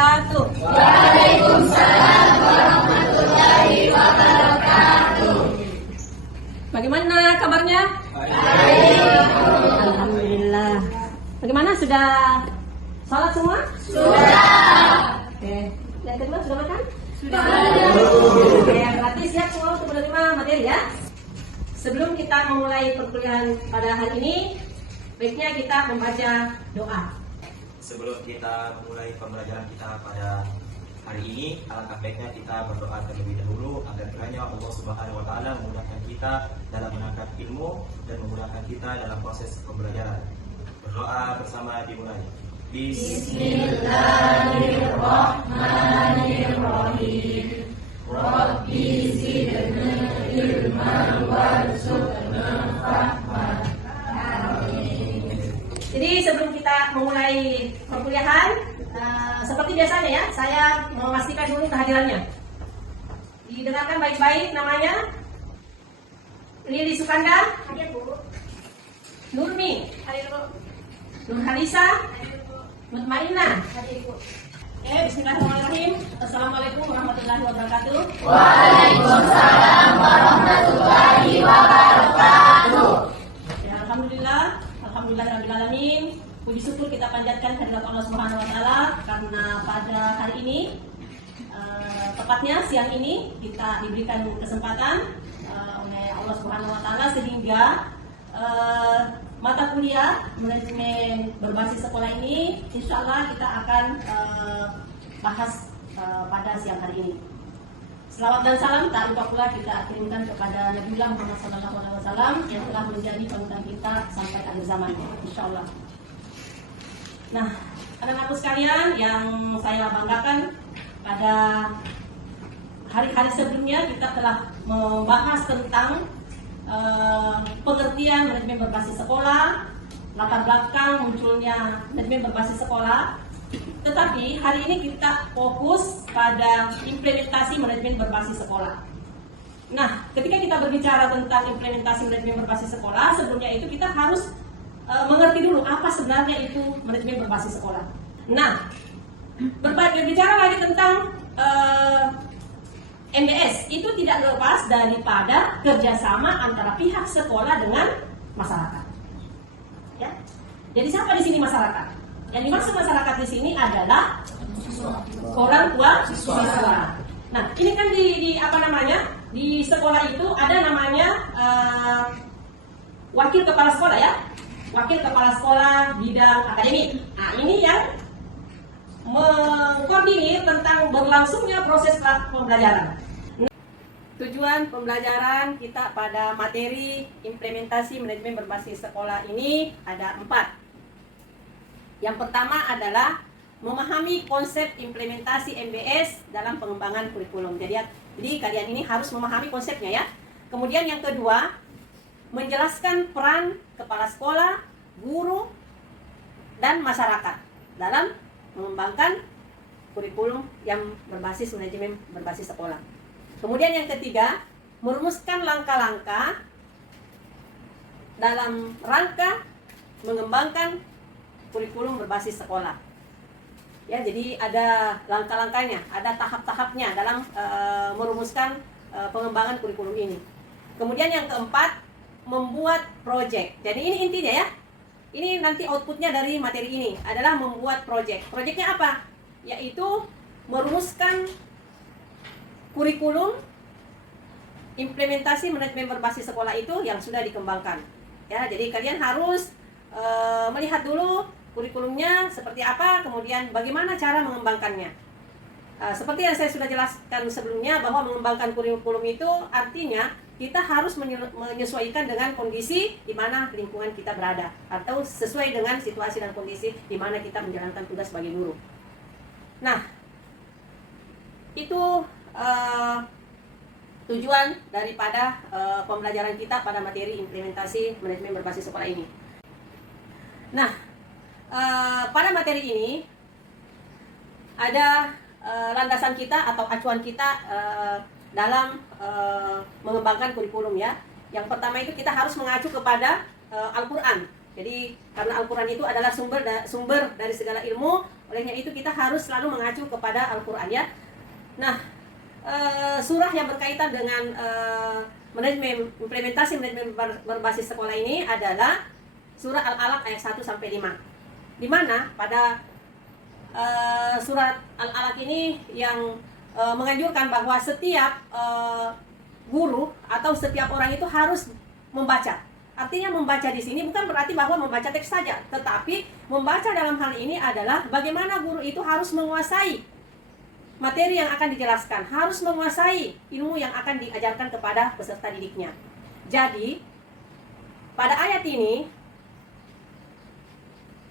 wabarakatuh. Waalaikumsalam warahmatullahi wabarakatuh. Bagaimana kabarnya? Baik. Alhamdulillah. Bagaimana, sudah sholat semua? Sudah. Oke. Yang kedua sudah makan? Sudah. Oke, berarti siap semua untuk menerima materi ya. Sebelum kita memulai perkuliahan pada hari ini, baiknya kita membaca doa. Sebelum kita memulai pembelajaran kita pada hari ini, alangkah baiknya kita berdoa terlebih dahulu agar kiranya Allah Subhanahu wa taala memudahkan kita dalam menangkap ilmu dan memudahkan kita dalam proses pembelajaran. Berdoa bersama dimulai. Bismillahirrahmanirrahim. Rabbi zidni ilman warzuqna fahman. Jadi sebelum kita memulai perkuliahan, seperti biasanya ya, saya memastikan dulu kehadirannya. Didengarkan baik-baik namanya. Lili Sukanda. Hadir Bu. Nurmi. Hadir Bu. Nurhalisa. Hadir Bu. Mutmainah. Hadir Bu. Oke, bismillahirrahmanirrahim. Assalamualaikum warahmatullahi wabarakatuh. Waalaikumsalam warahmatullahi wabarakatuh. Ya, Alhamdulillah alamin. Puji syukur kita panjatkan kehadirat Allah Subhanahu wa taala karena pada hari ini, tepatnya siang ini, kita diberikan kesempatan oleh Allah Subhanahu wa taala sehingga mata kuliah manajemen berbasis sekolah ini insya Allah kita akan bahas pada siang hari ini. Selawat dan salam tak lupa pula kita kirimkan kepada Nabiullah Muhammad SAW yang telah menjadi panutan kita sampai akhir zaman, insya Allah. Nah, anak-anakku sekalian yang saya banggakan, pada hari-hari sebelumnya kita telah membahas tentang pengertian manajemen berbasis sekolah, latar belakang munculnya manajemen berbasis sekolah. Tetapi hari ini kita fokus pada implementasi manajemen berbasis sekolah. Nah, ketika kita berbicara tentang implementasi manajemen berbasis sekolah, sebelumnya itu kita harus mengerti dulu apa sebenarnya itu manajemen berbasis sekolah. Nah, berbicara lagi tentang MBS, itu tidak lepas daripada kerjasama antara pihak sekolah dengan masyarakat. Ya, jadi siapa di sini masyarakat? Yang dimaksud masyarakat di sini adalah orang tua siswa. Nah, ini kan di sekolah itu ada namanya wakil kepala sekolah ya, wakil kepala sekolah bidang akademik. Nah, ini yang mengkoordinir tentang berlangsungnya proses pembelajaran. Tujuan pembelajaran kita pada materi implementasi manajemen berbasis sekolah ini ada 4. Yang pertama adalah memahami konsep implementasi MBS dalam pengembangan kurikulum. Jadi kalian ini harus memahami konsepnya ya. Kemudian yang kedua, menjelaskan peran kepala sekolah, guru, dan masyarakat dalam mengembangkan kurikulum yang berbasis manajemen berbasis sekolah. Kemudian yang ketiga, merumuskan langkah-langkah dalam rangka mengembangkan kurikulum berbasis sekolah. Ya, jadi ada langkah-langkahnya, ada tahap-tahapnya dalam merumuskan pengembangan kurikulum ini. Kemudian yang keempat, membuat proyek. Jadi ini intinya ya. Ini nanti outputnya dari materi ini adalah membuat proyek. Proyeknya apa? Yaitu merumuskan kurikulum implementasi manajemen berbasis sekolah itu yang sudah dikembangkan. Ya, jadi kalian harus melihat dulu kurikulumnya seperti apa, kemudian bagaimana cara mengembangkannya. Seperti yang saya sudah jelaskan sebelumnya, bahwa mengembangkan kurikulum itu artinya kita harus menyesuaikan dengan kondisi di mana lingkungan kita berada, atau sesuai dengan situasi dan kondisi di mana kita menjalankan tugas sebagai guru. Nah, itu tujuan daripada pembelajaran kita pada materi implementasi manajemen berbasis sekolah ini. Nah, pada materi ini ada landasan kita atau acuan kita dalam mengembangkan kurikulum ya. Yang pertama itu kita harus mengacu kepada Al-Quran. Jadi karena Al-Quran itu adalah sumber dari segala ilmu, olehnya itu kita harus selalu mengacu kepada Al-Quran ya. Nah, surah yang berkaitan dengan implementasi manajemen berbasis sekolah ini adalah surah Al-Alaq ayat 1 sampai 5. Di mana pada surat Al-Alaq ini yang menganjurkan bahwa setiap guru atau setiap orang itu harus membaca. Artinya membaca di sini bukan berarti bahwa membaca teks saja, tetapi membaca dalam hal ini adalah bagaimana guru itu harus menguasai materi yang akan dijelaskan, harus menguasai ilmu yang akan diajarkan kepada peserta didiknya. Jadi, pada ayat ini,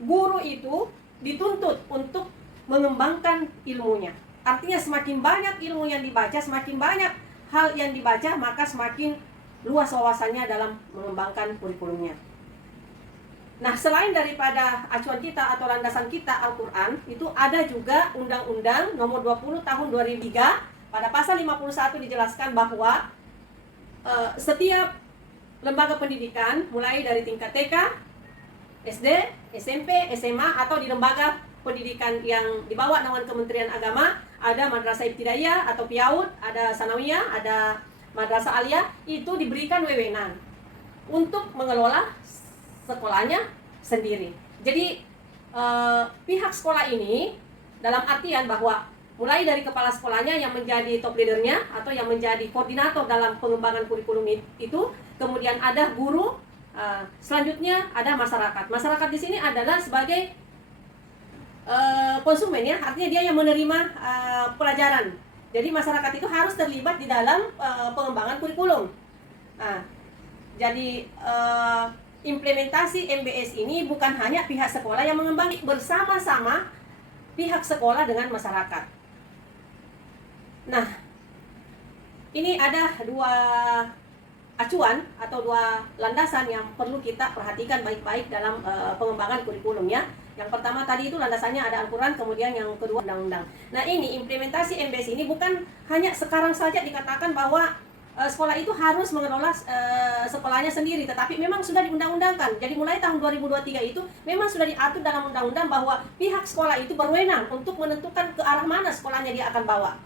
guru itu dituntut untuk mengembangkan ilmunya. Artinya semakin banyak ilmu yang dibaca, semakin banyak hal yang dibaca, maka semakin luas wawasannya dalam mengembangkan kurikulumnya. Nah, selain daripada acuan kita atau landasan kita Al-Quran, itu ada juga Undang-Undang Nomor 20 Tahun 2003. Pada pasal 51 dijelaskan bahwa setiap lembaga pendidikan, mulai dari tingkat TK, SD, SMP, SMA, atau di lembaga pendidikan yang dibawa dengan Kementerian Agama, ada Madrasah Ibtidaiyah atau PIAUD, ada Sanawiyah, ada Madrasah Aliyah, itu diberikan wewenang untuk mengelola sekolahnya sendiri. Jadi pihak sekolah ini dalam artian bahwa mulai dari kepala sekolahnya yang menjadi top leadernya atau yang menjadi koordinator dalam pengembangan kurikulum itu, kemudian ada guru, selanjutnya ada masyarakat. Masyarakat di sini adalah sebagai konsumen ya, artinya dia yang menerima pelajaran. Jadi masyarakat itu harus terlibat di dalam pengembangan kurikulum. Nah, jadi implementasi MBS ini bukan hanya pihak sekolah yang mengembangkan, bersama-sama pihak sekolah dengan masyarakat. Nah, ini ada dua acuan atau dua landasan yang perlu kita perhatikan baik-baik dalam pengembangan kurikulum ya. Yang pertama tadi itu landasannya ada Al-Quran, kemudian yang kedua undang-undang. Nah, ini implementasi MBS ini bukan hanya sekarang saja dikatakan bahwa sekolah itu harus mengelola sekolahnya sendiri, tetapi memang sudah diundang-undangkan. Jadi mulai tahun 2023 itu memang sudah diatur dalam undang-undang bahwa pihak sekolah itu berwenang untuk menentukan ke arah mana sekolahnya dia akan bawa.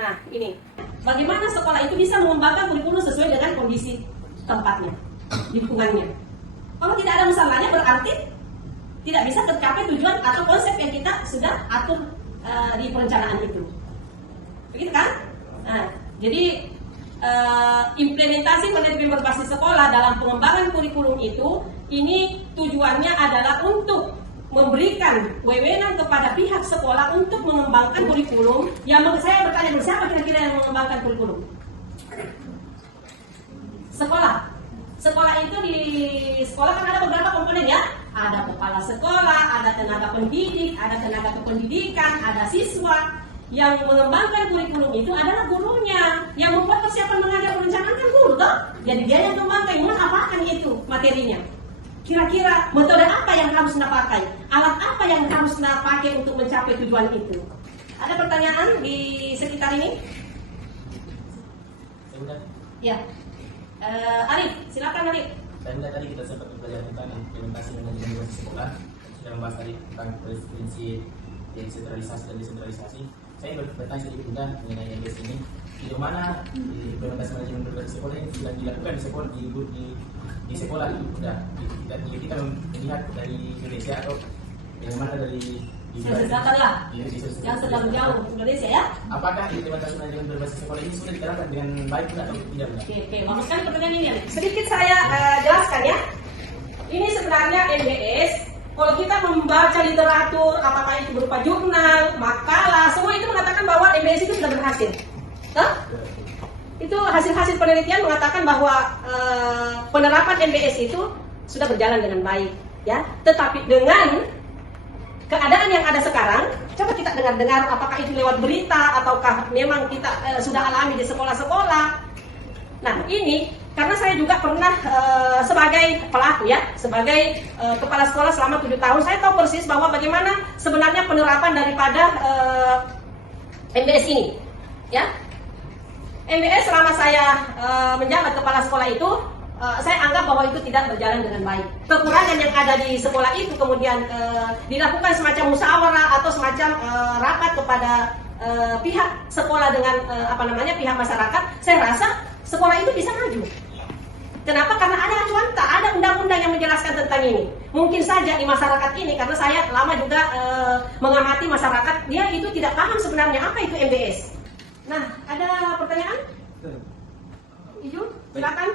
Nah, ini bagaimana sekolah itu bisa mengembangkan kurikulum sesuai dengan kondisi tempatnya, lingkungannya. Kalau tidak ada masalahnya berarti tidak bisa tercapai tujuan atau konsep yang kita sudah atur di perencanaan itu. Begitu kan? Nah, jadi implementasi manajemen berbasis sekolah dalam pengembangan kurikulum itu, ini tujuannya adalah untuk memberikan wewenang kepada pihak sekolah untuk mengembangkan kurikulum. Yang saya bertanya dulu, siapa kira-kira yang mengembangkan kurikulum? Sekolah. Sekolah itu di sekolah kan ada beberapa komponen ya. Ada kepala sekolah, ada tenaga pendidik, ada tenaga kependidikan, ada siswa. Yang mengembangkan kurikulum itu adalah gurunya. Yang membuat persiapan mengajar perencanaan kan guru toh. Jadi dia yang mengembangkan, apakan itu materinya. Kira-kira metode apa yang harus Anda pakai? Alat apa yang harus Anda pakai untuk mencapai tujuan itu? Ada pertanyaan di sekitar ini? Sudah. Ya. Arif, silakan Arif. Saya tadi kita sempat belajar tentang implementasi manajemen berbasis sekolah. Sudah membahas tadi tentang prinsip desentralisasi dan desentralisasi. Saya bertanya sedikit juga mengenai MBS ini. Di mana implementasi manajemen berbasis sekolah ini sudah dilakukan di sekolah di sekolah itu sudah kita melihat dari Indonesia atau bagaimana dari yang sedang jauh Indonesia ya. Apakah implementasi manajemen berbasis sekolah ini sudah diterapkan dengan baik atau tidak? Oke, bagus sekali pertanyaan ini. Sedikit saya jelaskan ya. Ini sebenarnya MBS. Kalau kita membaca literatur, apakah itu berupa jurnal, makalah, semua itu mengatakan bahwa MBS itu sudah berhasil. Itu hasil-hasil penelitian mengatakan bahwa penerapan MBS itu sudah berjalan dengan baik, ya. Tetapi dengan keadaan yang ada sekarang, coba kita dengar-dengar apakah itu lewat berita ataukah memang kita sudah alami di sekolah-sekolah. Nah, ini karena saya juga pernah sebagai pelaku ya, sebagai kepala sekolah selama 7 tahun, saya tahu persis bahwa bagaimana sebenarnya penerapan daripada MBS ini, ya. MBS selama saya menjabat kepala sekolah itu saya anggap bahwa itu tidak berjalan dengan baik. Kekurangan yang ada di sekolah itu kemudian dilakukan semacam musyawarah atau semacam rapat kepada pihak sekolah dengan pihak masyarakat. Saya rasa sekolah itu bisa maju. Kenapa? Karena ada acuan, ada undang-undang yang menjelaskan tentang ini. Mungkin saja di masyarakat ini, karena saya lama juga mengamati masyarakat, dia itu tidak paham sebenarnya apa itu MBS. Nah, ada pertanyaan? Ijul, silakan.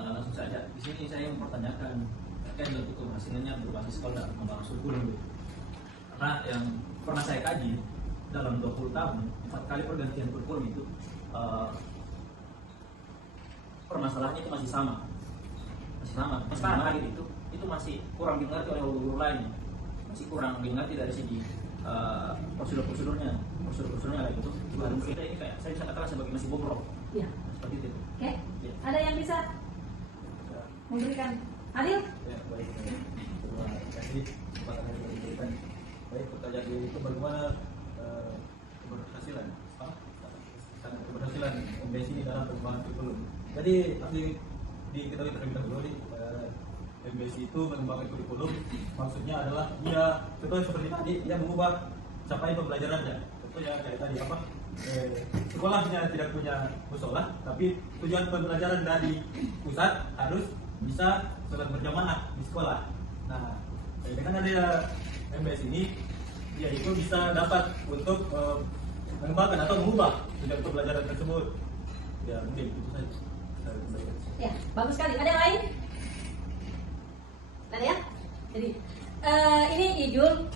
Langsung saja, di sini saya mempertanyakan terkait dengan keberhasilannya berbasis sekolah dalam membangun kurikulum. Karena yang pernah saya kaji dalam 20 tahun, 4 kali pergantian kurikulum itu permasalahannya itu masih sama, itu masih kurang dimengerti oleh guru lain, masih kurang dimengerti dari segi prosedurnya kayak gitu. Baru kita ini kayak saya bisa katakan sebagai masih bobrok. Ya. Seperti itu. Oke. Ada yang bisa memberikan Adil? Ya, baik. Terima kasih kesempatan yang diberikan. Baik, pertanyaan itu bagaimana keberhasilan MBS ini dalam pengembangan kurikulum. Jadi harus diketahui terlebih dahulu nih, MBS itu mengembangkan kurikulum maksudnya adalah dia contohnya seperti tadi, dia mengubah capaian pembelajarannya. Contohnya kayak tadi sekolahnya tidak punya musola, tapi tujuan pembelajaran dari pusat harus bisa sholat berjamaah di sekolah. Nah, dengan ada MBS ini, dia itu bisa dapat untuk mengembangkan atau mengubah tujuan pembelajaran tersebut. Ya, mungkin itu saja. Ya, bagus sekali. Ada yang lain? Ada ya? Jadi, ini Ijul,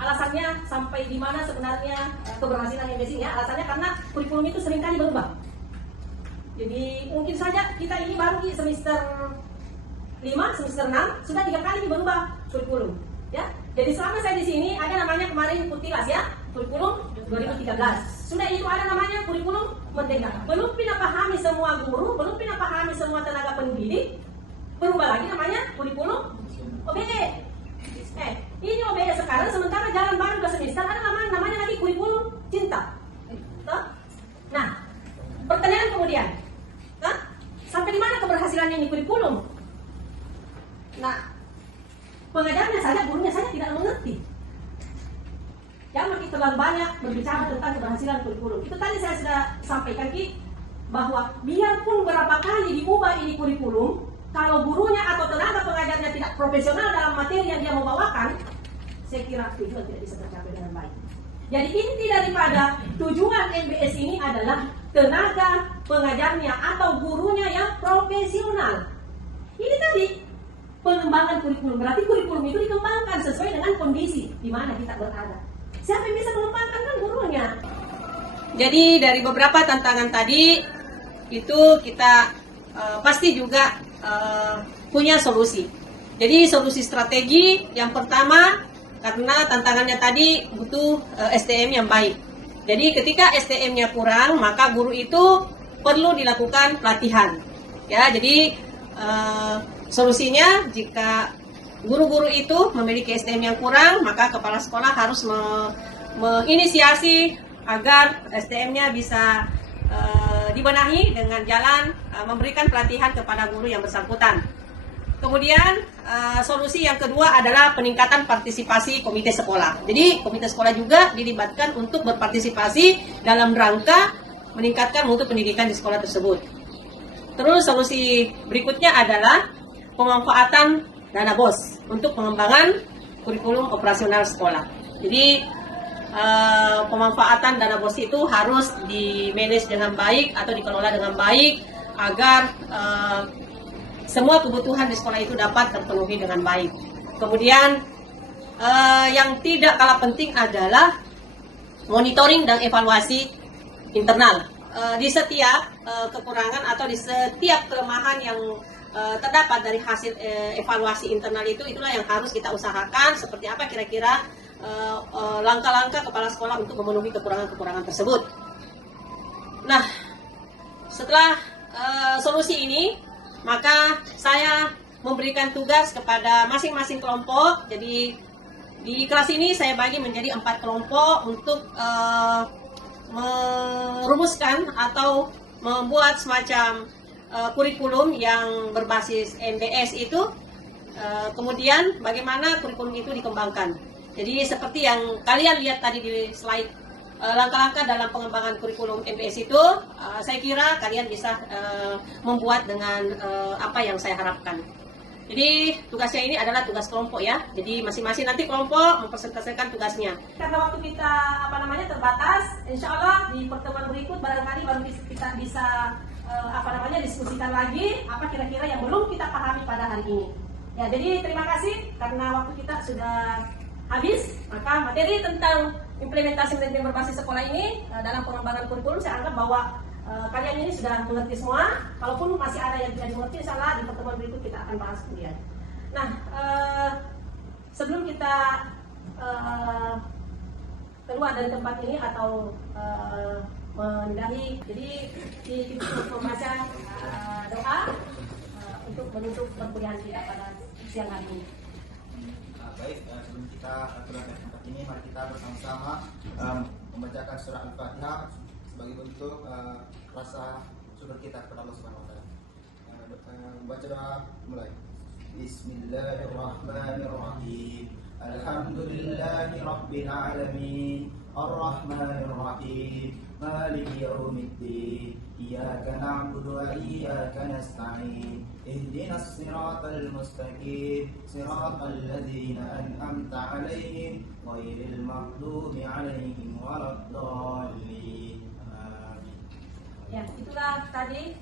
alasannya sampai di mana sebenarnya keberhasilan MBS ini ya? Alasannya karena kurikulum itu seringkali berubah. Jadi mungkin saja kita ini baru di semester 5, semester 6 sudah 3 kali berubah kurikulum, ya. Jadi selama saya di sini ada namanya kemarin Putilas ya, kurikulum 2013. Sudah itu ada namanya kurikulum Merdeka. Belum pindah pahami semua guru, belum pindah pahami semua tenaga pendidik, berubah lagi namanya kurikulum OBE. Ini OBE sekarang, sementara jalan baru ke semester ada namanya lagi kurikulum cinta. Nah, pertanyaan kemudian, sampai di mana keberhasilannya ini kurikulum? Nah, pengajarnya saja, gurunya saja tidak mengerti. Jangan kita terlalu banyak berbicara tentang keberhasilan kurikulum. Itu tadi saya sudah sampaikan Ki, bahwa biarpun berapa kali diubah ini kurikulum, kalau gurunya atau tenaga pengajarnya tidak profesional dalam materi yang dia mau bawakan, saya kira tujuan tidak bisa tercapai dengan baik. Jadi inti daripada tujuan MBS ini adalah tenaga pengajarnya atau gurunya yang profesional. Ini tadi pengembangan kurikulum, berarti kurikulum itu dikembangkan sesuai dengan kondisi di mana kita berada. Siapa yang bisa mengembangkan? Kan gurunya. Jadi dari beberapa tantangan tadi itu kita pasti juga punya solusi. Jadi solusi strategi yang pertama, karena tantangannya tadi butuh SDM yang baik. Jadi ketika SDM-nya kurang, maka guru itu perlu dilakukan pelatihan. Ya, jadi solusinya jika guru-guru itu memiliki SDM yang kurang, maka kepala sekolah harus menginisiasi agar SDM-nya bisa dibenahi dengan jalan memberikan pelatihan kepada guru yang bersangkutan. Kemudian solusi yang kedua adalah peningkatan partisipasi komite sekolah. Jadi komite sekolah juga dilibatkan untuk berpartisipasi dalam rangka meningkatkan mutu pendidikan di sekolah tersebut. Terus solusi berikutnya adalah pemanfaatan dana BOS untuk pengembangan kurikulum operasional sekolah. Jadi pemanfaatan dana BOS itu harus di-manage dengan baik atau dikelola dengan baik agar semua kebutuhan di sekolah itu dapat terpenuhi dengan baik. Kemudian yang tidak kalah penting adalah monitoring dan evaluasi internal. Di setiap kekurangan atau di setiap kelemahan yang terdapat dari hasil evaluasi internal itulah yang harus kita usahakan. Seperti apa kira-kira langkah-langkah kepala sekolah untuk memenuhi kekurangan-kekurangan tersebut. Nah, setelah solusi ini, maka saya memberikan tugas kepada masing-masing kelompok. Jadi di kelas ini saya bagi menjadi 4 kelompok untuk merumuskan atau membuat semacam kurikulum yang berbasis MBS itu, kemudian bagaimana kurikulum itu dikembangkan. Jadi seperti yang kalian lihat tadi di slide, langkah-langkah dalam pengembangan kurikulum MBS itu, saya kira kalian bisa membuat dengan apa yang saya harapkan. Jadi tugasnya ini adalah tugas kelompok ya. Jadi masing-masing nanti kelompok mempresentasikan tugasnya. Karena waktu kita terbatas, insya Allah di pertemuan berikut barangkali baru kita bisa diskusikan lagi apa kira-kira yang belum kita pahami pada hari ini. Ya, jadi terima kasih karena waktu kita sudah habis. Maka materi tentang implementasi manajemen berbasis sekolah ini dalam pengembangan kurikulum saya anggap bahwa kalian ini sudah mengerti semua. Kalaupun masih ada yang tidak dimengerti, insyaallah di pertemuan berikut kita akan bahas kemudian. Nah, sebelum kita keluar dari tempat ini atau mendahi, jadi kita membaca doa untuk menutup perkuliahan kita pada siang hari ini. Baik, sebelum kita keluar dari tempat ini, mari kita bersama-sama membacakan surah Al-Fatihah sebagai bentuk rasa syukur kita kepada Allah Subhanahu wa taala. Baca doa mulai. Bismillahirrahmanirrahim. Alhamdulillahi rabbil alamin. Arrahmanir rahim. Maliki yaumiddin. Iyyaka na'budu wa iyyaka nasta'in. Ihdinas siratal mustaqim. Siratal ladzina an'amta 'alaihim ghairil maghdubi 'alaihim waladdallin. Ya, itulah tadi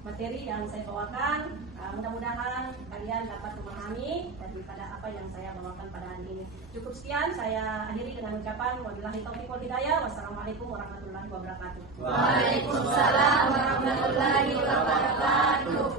materi yang saya bawakan. Mudah-mudahan kalian dapat memahami daripada apa yang saya bawakan pada hari ini. Cukup sekian, saya akhiri dengan ucapan wabillahi taufiq wal hidayah. Wassalamualaikum warahmatullahi wabarakatuh. Waalaikumsalam warahmatullahi wabarakatuh.